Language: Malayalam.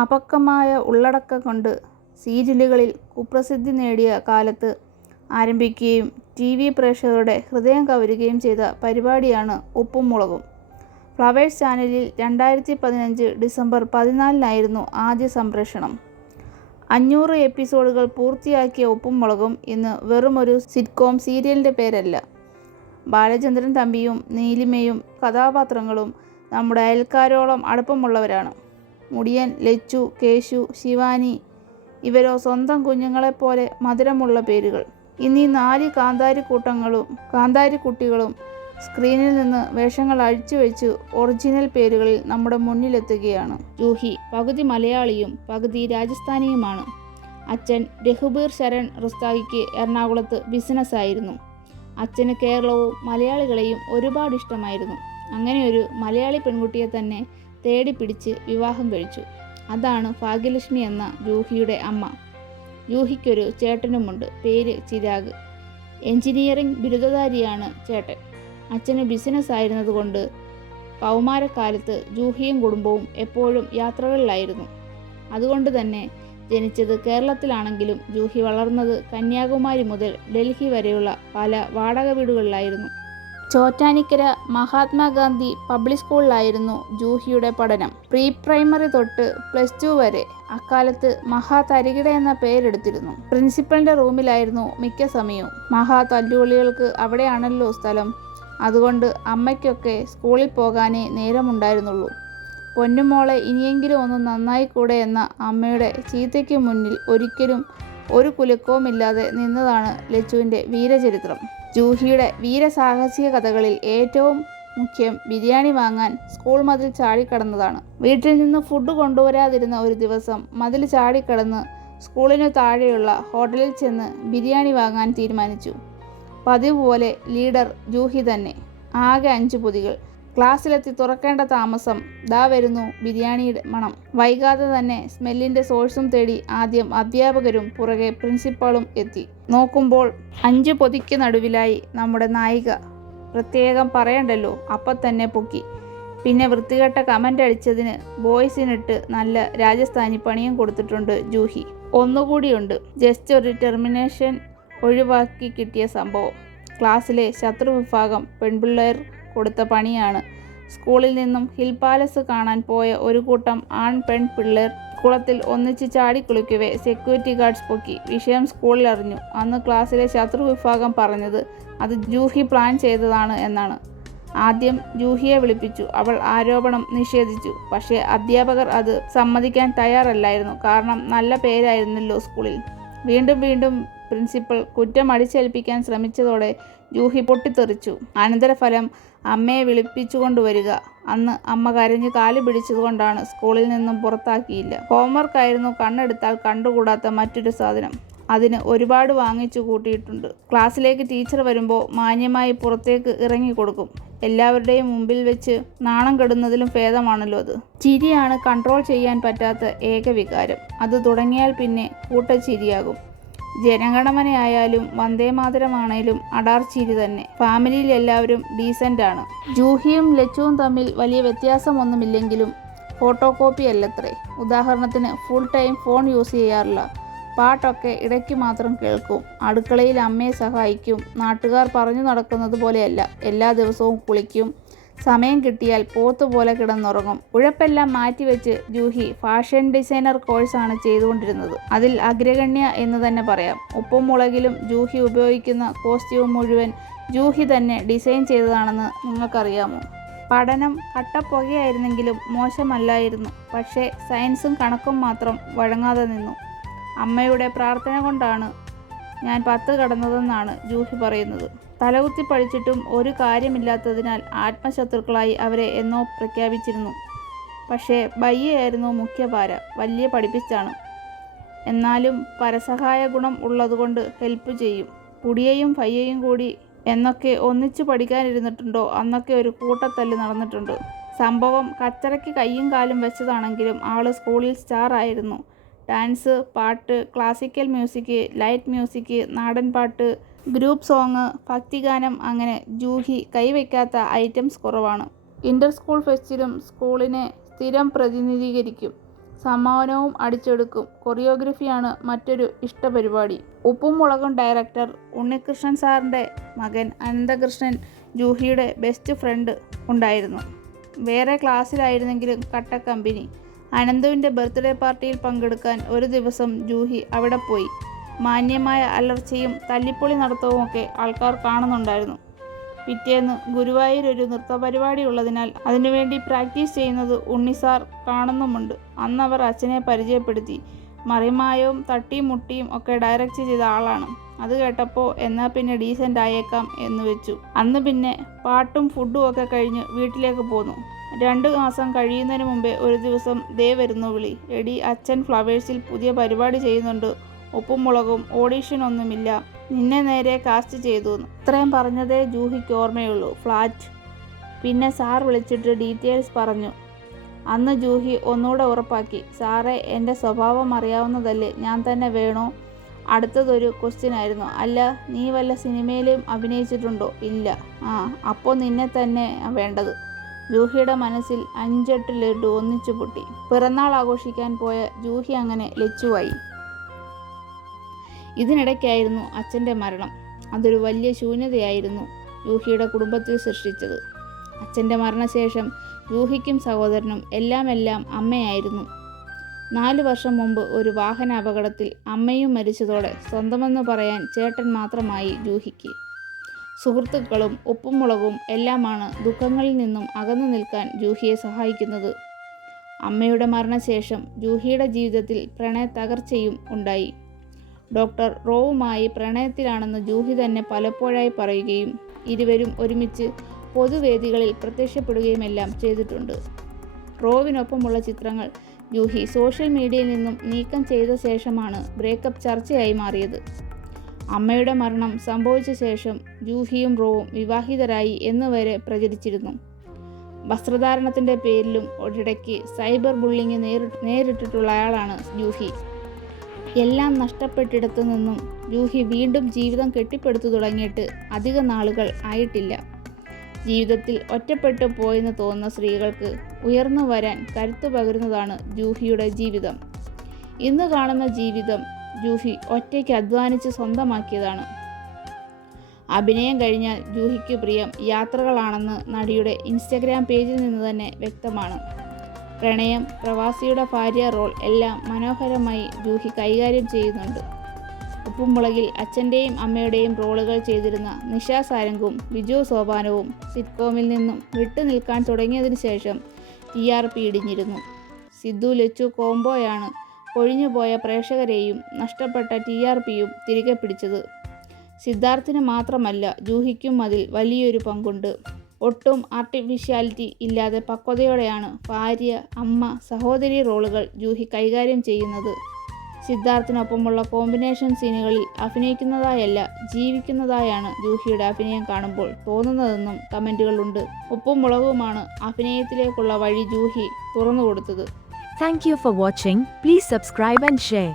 അപക്വമായ ഉള്ളടക്കം കൊണ്ട് സീരിയലുകളിൽ കുപ്രസിദ്ധി നേടിയ കാലത്ത് ആരംഭിക്കുകയും TV പ്രേക്ഷകരുടെ ഹൃദയം കവരുകയും ചെയ്ത പരിപാടിയാണ് ഉപ്പും മുളകും. ഫ്ലവേഴ്സ് ചാനലിൽ 2015 ഡിസംബർ 14-നായിരുന്നു ആദ്യ സംപ്രേഷണം. 500 എപ്പിസോഡുകൾ പൂർത്തിയാക്കിയ ഉപ്പും മുളകും ഇന്ന് വെറുമൊരു സിറ്റ്കോം സീരിയലിൻ്റെ പേരല്ല. ബാലചന്ദ്രൻ തമ്പിയും നീലിമയും കഥാപാത്രങ്ങളും നമ്മുടെ അയൽക്കാരോളം അടുപ്പമുള്ളവരാണ്. മുടിയൻ, ലച്ചു, കേശു, ശിവാനി ഇവരോ സ്വന്തം കുഞ്ഞുങ്ങളെപ്പോലെ മധുരമുള്ള പേരുകൾ. ഇന്നീ 4 കാന്താരിക്കുട്ടികളും സ്ക്രീനിൽ നിന്ന് വേഷങ്ങൾ അഴിച്ചുവെച്ച് ഒറിജിനൽ പേരുകളിൽ നമ്മുടെ മുന്നിലെത്തുകയാണ്. ജൂഹി പകുതി മലയാളിയും പകുതി രാജസ്ഥാനിയുമാണ്. അച്ഛൻ രഘുബീർ ശരൺ റുസ്താഗിക്ക് എറണാകുളത്ത് ബിസിനസ്സായിരുന്നു. അച്ഛന് കേരളവും മലയാളികളെയും ഒരുപാട് ഇഷ്ടമായിരുന്നു. അങ്ങനെ ഒരു മലയാളി പെൺകുട്ടിയെ തന്നെ തേടിപ്പിടിച്ച് വിവാഹം കഴിച്ചു. അതാണ് ഭാഗ്യലക്ഷ്മി എന്ന ജൂഹിയുടെ അമ്മ. ജൂഹിക്കൊരു ചേട്ടനുമുണ്ട്. പേര് ചിരാഗ്. എഞ്ചിനീയറിംഗ് ബിരുദധാരിയാണ് ചേട്ടൻ. അച്ഛന് ബിസിനസ് ആയിരുന്നതുകൊണ്ട് കൗമാരക്കാലത്ത് ജൂഹിയും കുടുംബവും എപ്പോഴും യാത്രകളിലായിരുന്നു. അതുകൊണ്ട് തന്നെ ജനിച്ചത് കേരളത്തിലാണെങ്കിലും ജൂഹി വളർന്നത് കന്യാകുമാരി മുതൽ ഡൽഹി വരെയുള്ള പല വാടക വീടുകളിലായിരുന്നു. ചോറ്റാനിക്കര മഹാത്മാഗാന്ധി പബ്ലിക് സ്കൂളിലായിരുന്നു ജൂഹിയുടെ പഠനം. പ്രീ പ്രൈമറി തൊട്ട് +2 വരെ. അക്കാലത്ത് മഹാ തരികിട എന്ന പേരെടുത്തിരുന്നു. പ്രിൻസിപ്പലിൻ്റെ റൂമിലായിരുന്നു മിക്ക സമയവും. മഹാ തല്ലുകൊള്ളികൾക്ക് അവിടെയാണല്ലോ സ്ഥലം. അതുകൊണ്ട് അമ്മയ്ക്കൊക്കെ സ്കൂളിൽ പോകാനേ നേരമുണ്ടായിരുന്നുള്ളൂ. പൊന്നുമോളെ, ഇനിയെങ്കിലും ഒന്ന് നന്നായിക്കൂടെ എന്ന അമ്മയുടെ ചീത്തയ്ക്ക് മുന്നിൽ ഒരിക്കലും ഒരു കുലുക്കവുമില്ലാതെ നിന്നതാണ് ലച്ചുവിൻ്റെ വീരചരിത്രം. ജൂഹിയുടെ വീരസാഹസിക കഥകളിൽ ഏറ്റവും മുഖ്യം ബിരിയാണി വാങ്ങാൻ സ്കൂൾ മതിൽ ചാടിക്കടന്നതാണ്. വീട്ടിൽ നിന്ന് ഫുഡ് കൊണ്ടുവരാതിരുന്ന ഒരു ദിവസം മതിൽ ചാടിക്കടന്ന് സ്കൂളിനു താഴെയുള്ള ഹോട്ടലിൽ ചെന്ന് ബിരിയാണി വാങ്ങാൻ തീരുമാനിച്ചു. പതിവ് പോലെ ലീഡർ ജൂഹി തന്നെ. ആകെ 5 പൊതികൾ. ക്ലാസ്സിലെത്തി തുറക്കേണ്ട താമസം. ദാ വരുന്നു ബിരിയാണിയുടെ മണം. വൈകാതെ തന്നെ സ്മെല്ലിൻ്റെ സോഴ്സും തേടി ആദ്യം അധ്യാപകരും പുറകെ പ്രിൻസിപ്പാളും എത്തി. നോക്കുമ്പോൾ 5 പൊതിക്ക് നടുവിലായി നമ്മുടെ നായിക. പ്രത്യേകം പറയണ്ടല്ലോ, അപ്പം തന്നെ പൊക്കി. പിന്നെ വൃത്തികെട്ട കമൻ്റ് അടിച്ചതിന് ബോയ്സിനിട്ട് നല്ല രാജസ്ഥാനി പണിയും കൊടുത്തിട്ടുണ്ട് ജൂഹി. ഒന്നുകൂടിയുണ്ട്. ജസ്റ്റ് ഒരു ടെർമിനേഷൻ ഒഴിവാക്കി കിട്ടിയ സംഭവം. ക്ലാസ്സിലെ ശത്രുവിഭാഗം പെൺപിള്ളേർ കൊടുത്ത പണിയാണ്. സ്കൂളിൽ നിന്നും ഹിൽ പാലസ് കാണാൻ പോയ ഒരു കൂട്ടം പെൺ പിള്ളേർ കുളത്തിൽ ഒന്നിച്ച് ചാടിക്കുളിക്കവേ സെക്യൂരിറ്റി ഗാർഡ്സ് പൊക്കി. വിഷയം സ്കൂളിൽ അറിഞ്ഞു. അന്ന് ക്ലാസ്സിലെ ശത്രുവിഭാഗം പറഞ്ഞത് അത് ജൂഹി പ്ലാൻ ചെയ്തതാണ് എന്നാണ്. ആദ്യം ജൂഹിയെ വിളിപ്പിച്ചു. അവൾ ആരോപണം നിഷേധിച്ചു. പക്ഷേ അധ്യാപകർ അത് സമ്മതിക്കാൻ തയ്യാറല്ലായിരുന്നു. കാരണം നല്ല പേരായിരുന്നല്ലോ സ്കൂളിൽ. വീണ്ടും പ്രിൻസിപ്പൽ കുറ്റം അടിച്ചേൽപ്പിക്കാൻ ശ്രമിച്ചതോടെ ജൂഹി പൊട്ടിത്തെറിച്ചു. അനന്തരഫലം അമ്മയെ വിളിപ്പിച്ചുകൊണ്ടുവരിക. അന്ന് അമ്മ കരഞ്ഞ് കാല് പിടിച്ചതുകൊണ്ടാണ് സ്കൂളിൽ നിന്നും പുറത്താക്കിയില്ല. ഹോംവർക്കായിരുന്നു കണ്ണെടുത്താൽ കണ്ടുകൂടാത്ത മറ്റൊരു സാധനം. അതിന് ഒരുപാട് വാങ്ങിച്ചു കൂട്ടിയിട്ടുണ്ട്. ക്ലാസ്സിലേക്ക് ടീച്ചർ വരുമ്പോൾ മാന്യമായി പുറത്തേക്ക് ഇറങ്ങിക്കൊടുക്കും. എല്ലാവരുടെയും മുമ്പിൽ വെച്ച് നാണം കെടുന്നതിലും ഭേദമാണല്ലോ അത്. ചിരിയാണ് കൺട്രോൾ ചെയ്യാൻ പറ്റാത്ത ഏക വികാരം. അത് തുടങ്ങിയാൽ പിന്നെ കൂട്ടച്ചിരിയാകും. ജനഗണമനയായാലും വന്ദേമാതരമാണേലും അടാർ ചിരി തന്നെ. ഫാമിലിയിൽ എല്ലാവരും ഡീസൻ്റാണ്. ജൂഹിയും ലച്ചുവും തമ്മിൽ വലിയ വ്യത്യാസമൊന്നുമില്ലെങ്കിലും ഫോട്ടോ കോപ്പി അല്ലത്രേ. ഉദാഹരണത്തിന് ഫുൾ ടൈം ഫോൺ യൂസ് ചെയ്യാറില്ല. പാട്ടൊക്കെ ഇടയ്ക്ക് മാത്രം കേൾക്കും. അടുക്കളയിൽ അമ്മയെ സഹായിക്കും. നാട്ടുകാർ പറഞ്ഞു നടക്കുന്നത് പോലെയല്ല. എല്ലാ ദിവസവും കുളിക്കും. സമയം കിട്ടിയാൽ പോത്തുപോലെ കിടന്നുറങ്ങും. ഉഴപ്പെല്ലാം മാറ്റിവെച്ച് ജൂഹി ഫാഷൻ ഡിസൈനർ കോഴ്സാണ് ചെയ്തുകൊണ്ടിരുന്നത്. അതിൽ അഗ്രഗണ്യ എന്ന് തന്നെ പറയാം. ഉപ്പും മുളകിലും ജൂഹി ഉപയോഗിക്കുന്ന കോസ്റ്റ്യൂം മുഴുവൻ ജൂഹി തന്നെ ഡിസൈൻ ചെയ്തതാണെന്ന് നിങ്ങൾക്കറിയാമോ? പഠനം കട്ടപ്പുകയായിരുന്നെങ്കിലും മോശമല്ലായിരുന്നു. പക്ഷേ സയൻസും കണക്കും മാത്രം വഴങ്ങാതെ നിന്നു. അമ്മയുടെ പ്രാർത്ഥന കൊണ്ടാണ് ഞാൻ 10 കടന്നതെന്നാണ് ജൂഹി പറയുന്നത്. തലകുത്തി പഠിച്ചിട്ടും ഒരു കാര്യമില്ലാത്തതിനാൽ ആത്മശത്രുക്കളായി അവരെ എന്നോ പ്രഖ്യാപിച്ചിരുന്നു. പക്ഷേ ബയ്യയായിരുന്നു മുഖ്യപാര. വലിയ പഠിപ്പിച്ചാണ്. എന്നാലും പരസഹായ ഗുണം ഉള്ളതുകൊണ്ട് ഹെൽപ്പ് ചെയ്യും. പുടിയയും ഭയ്യയും കൂടി എന്നൊക്കെ ഒന്നിച്ചു പഠിക്കാനിരുന്നിട്ടുണ്ടോ അന്നൊക്കെ ഒരു കൂട്ടത്തല്ല് നടന്നിട്ടുണ്ട്. സംഭവം കച്ചറയ്ക്ക് കയ്യും കാലും വെച്ചതാണെങ്കിലും ആള് സ്കൂളിൽ സ്റ്റാർ ആയിരുന്നു. ഡാൻസ്, പാട്ട്, ക്ലാസിക്കൽ മ്യൂസിക്, ലൈറ്റ് മ്യൂസിക്, നാടൻ പാട്ട്, ഗ്രൂപ്പ് സോങ്, ഭക്തിഗാനം, അങ്ങനെ ജൂഹി കൈവയ്ക്കാത്ത ഐറ്റംസ് കുറവാണ്. ഇൻ്റർ സ്കൂൾ ഫെസ്റ്റിലും സ്കൂളിനെ സ്ഥിരം പ്രതിനിധീകരിക്കും. സമ്മാനവും അടിച്ചെടുക്കും. കൊറിയോഗ്രഫിയാണ് മറ്റൊരു ഇഷ്ടപരിപാടി. ഉപ്പും മുളകും ഡയറക്ടർ ഉണ്ണികൃഷ്ണൻ സാറിൻ്റെ മകൻ അനന്തകൃഷ്ണൻ ജൂഹിയുടെ ബെസ്റ്റ് ഫ്രണ്ട് ഉണ്ടായിരുന്നു. വേറെ ക്ലാസ്സിലായിരുന്നെങ്കിലും കട്ട കമ്പനി. അനന്തുവിൻ്റെ ബർത്ത്ഡേ പാർട്ടിയിൽ പങ്കെടുക്കാൻ ഒരു ദിവസം ജൂഹി അവിടെ പോയി. മാന്യമായ അലർച്ചയും തല്ലിപ്പൊളി നടത്തവുമൊക്കെ ആൾക്കാർ കാണുന്നുണ്ടായിരുന്നു. പിറ്റേന്ന് ഗുരുവായൂർ ഒരു നൃത്തപരിപാടി ഉള്ളതിനാൽ അതിനുവേണ്ടി പ്രാക്ടീസ് ചെയ്യുന്നത് ഉണ്ണിസാർ കാണുന്നുമുണ്ട്. അന്നവർ അച്ഛനെ പരിചയപ്പെടുത്തി. മറിമായവും തട്ടിയും മുട്ടിയും ഒക്കെ ഡയറക്റ്റ് ചെയ്ത ആളാണ്. അത് കേട്ടപ്പോൾ എന്നാൽ പിന്നെ ഡീസൻ്റ് ആയേക്കാം എന്ന് വെച്ചു. അന്ന് പിന്നെ പാട്ടും ഫുഡും ഒക്കെ കഴിഞ്ഞ് വീട്ടിലേക്ക് പോന്നു. 2 മാസം കഴിയുന്നതിന് മുമ്പേ ഒരു ദിവസം ദേ വരുന്നു വിളി. എടി, അച്ഛൻ ഫ്ലവേഴ്സിൽ പുതിയ പരിപാടി ചെയ്യുന്നുണ്ട്. ഉപ്പും മുളകും, ഓഡീഷനൊന്നുമില്ല, നിന്നെ നേരെ കാസ്റ്റ് ചെയ്തു എന്ന്. ഇത്രയും പറഞ്ഞതേ ജൂഹിക്ക് ഓർമ്മയുള്ളൂ. ഫ്ലാറ്റ്. പിന്നെ സാർ വിളിച്ചിട്ട് ഡീറ്റെയിൽസ് പറഞ്ഞു. അന്ന് ജൂഹി ഒന്നുകൂടെ ഉറപ്പാക്കി. സാറേ, എൻ്റെ സ്വഭാവം അറിയാവുന്നതല്ലേ, ഞാൻ തന്നെ വേണോ? അടുത്തതൊരു ക്വസ്റ്റ്യനായിരുന്നു. അല്ല, നീ വല്ല സിനിമയിലും അഭിനയിച്ചിട്ടുണ്ടോ? ഇല്ല. അപ്പോൾ നിന്നെ തന്നെ വേണ്ടത്. ജൂഹിയുടെ മനസ്സിൽ 5-8 ലഡു ഒന്നിച്ചു പൊട്ടി. പിറന്നാൾ ആഘോഷിക്കാൻ പോയ ജൂഹി അങ്ങനെ ലച്ചുവായി. ഇതിനിടയ്ക്കായിരുന്നു അച്ഛൻ്റെ മരണം. അതൊരു വലിയ ശൂന്യതയായിരുന്നു ജൂഹിയുടെ കുടുംബത്തിൽ സൃഷ്ടിച്ചത്. അച്ഛൻ്റെ മരണശേഷം ജൂഹിക്കും സഹോദരനും എല്ലാം അമ്മയായിരുന്നു. 4 വർഷം മുമ്പ് ഒരു വാഹന അപകടത്തിൽ അമ്മയും മരിച്ചതോടെ സ്വന്തമെന്ന് പറയാൻ ചേട്ടൻ മാത്രമായി ജൂഹിക്ക്. സുഹൃത്തുക്കളും ഉപ്പും മുളകും എല്ലാമാണ് ദുഃഖങ്ങളിൽ നിന്നും അകന്നു നിൽക്കാൻ ജൂഹിയെ സഹായിക്കുന്നത്. അമ്മയുടെ മരണശേഷം ജൂഹിയുടെ ജീവിതത്തിൽ പ്രണയ തകർച്ചയും ഉണ്ടായി. ഡോക്ടർ റോവുമായി പ്രണയത്തിലാണെന്ന് ജൂഹി തന്നെ പലപ്പോഴായി പറയുകയും ഇരുവരും ഒരുമിച്ച് പൊതുവേദികളിൽ പ്രത്യക്ഷപ്പെടുകയുമെല്ലാം ചെയ്തിട്ടുണ്ട്. റോവിനൊപ്പമുള്ള ചിത്രങ്ങൾ ജൂഹി സോഷ്യൽ മീഡിയയിൽ നിന്നും നീക്കം ചെയ്ത ശേഷമാണ് ബ്രേക്കപ്പ് ചർച്ചയായി മാറിയത്. അമ്മയുടെ മരണം സംഭവിച്ച ശേഷം ജൂഹിയും റോവും വിവാഹിതരായി എന്നുവരെ പ്രചരിച്ചിരുന്നു. വസ്ത്രധാരണത്തിൻ്റെ പേരിലും ഒരിടയ്ക്ക് സൈബർ ബുള്ളിങ് നേരിട്ടിട്ടുള്ളയാളാണ് ജൂഹി. എല്ലാം നഷ്ടപ്പെട്ടിടത്തു നിന്നും ജൂഹി വീണ്ടും ജീവിതം കെട്ടിപ്പടുത്തു തുടങ്ങിയിട്ട് അധിക നാളുകൾ ആയിട്ടില്ല. ജീവിതത്തിൽ ഒറ്റപ്പെട്ടു പോയെന്ന് തോന്നുന്ന സ്ത്രീകൾക്ക് ഉയർന്നു വരാൻ കരുത്തു പകരുന്നതാണ് ജൂഹിയുടെ ജീവിതം. ഇന്ന് കാണുന്ന ജീവിതം ജൂഹി ഒറ്റയ്ക്ക് അധ്വാനിച്ച് സ്വന്തമാക്കിയതാണ്. അഭിനയം കഴിഞ്ഞാൽ ജൂഹിക്ക് പ്രിയം യാത്രകളാണെന്ന് നടിയുടെ ഇൻസ്റ്റഗ്രാം പേജിൽ നിന്ന് തന്നെ വ്യക്തമാണ്. പ്രണയം, പ്രവാസിയുടെ ഭാര്യ റോൾ എല്ലാം മനോഹരമായി ജൂഹി കൈകാര്യം ചെയ്യുന്നുണ്ട്. ഉപ്പും മുളകിൽ അച്ഛൻ്റെയും അമ്മയുടെയും റോളുകൾ ചെയ്തിരുന്ന നിഷ സാരംഗും ബിജു സോപാനവും സിറ്റ്കോമിൽ നിന്നും വിട്ടുനിൽക്കാൻ തുടങ്ങിയതിനു ശേഷം TRP ഇടിഞ്ഞിരുന്നു. സിദ്ധു ലച്ചു കോംബോയാണ് കൊഴിഞ്ഞുപോയ പ്രേക്ഷകരെയും നഷ്ടപ്പെട്ട TRPയും തിരികെ പിടിച്ചത്. സിദ്ധാർത്ഥിന് മാത്രമല്ല, ജൂഹിക്കും അതിൽ വലിയൊരു പങ്കുണ്ട്. ഒട്ടും ആർട്ടിഫിഷ്യാലിറ്റി ഇല്ലാതെ പക്വതയോടെയാണ് ഭാര്യ, അമ്മ, സഹോദരി റോളുകൾ ജൂഹി കൈകാര്യം ചെയ്യുന്നത്. സിദ്ധാർത്ഥിനൊപ്പമുള്ള കോമ്പിനേഷൻ സീനുകളിൽ അഭിനയിക്കുന്നതായല്ല, ജീവിക്കുന്നതായാണ് ജൂഹിയുടെ അഭിനയം കാണുമ്പോൾ തോന്നുന്നതെന്നും കമൻറ്റുകളുണ്ട്. ഉപ്പും മുളകുമാണ് അഭിനയത്തിലേക്കുള്ള വഴി Juhi തുറന്നുകൊടുത്തത്. Thank you for watching. Please subscribe and share.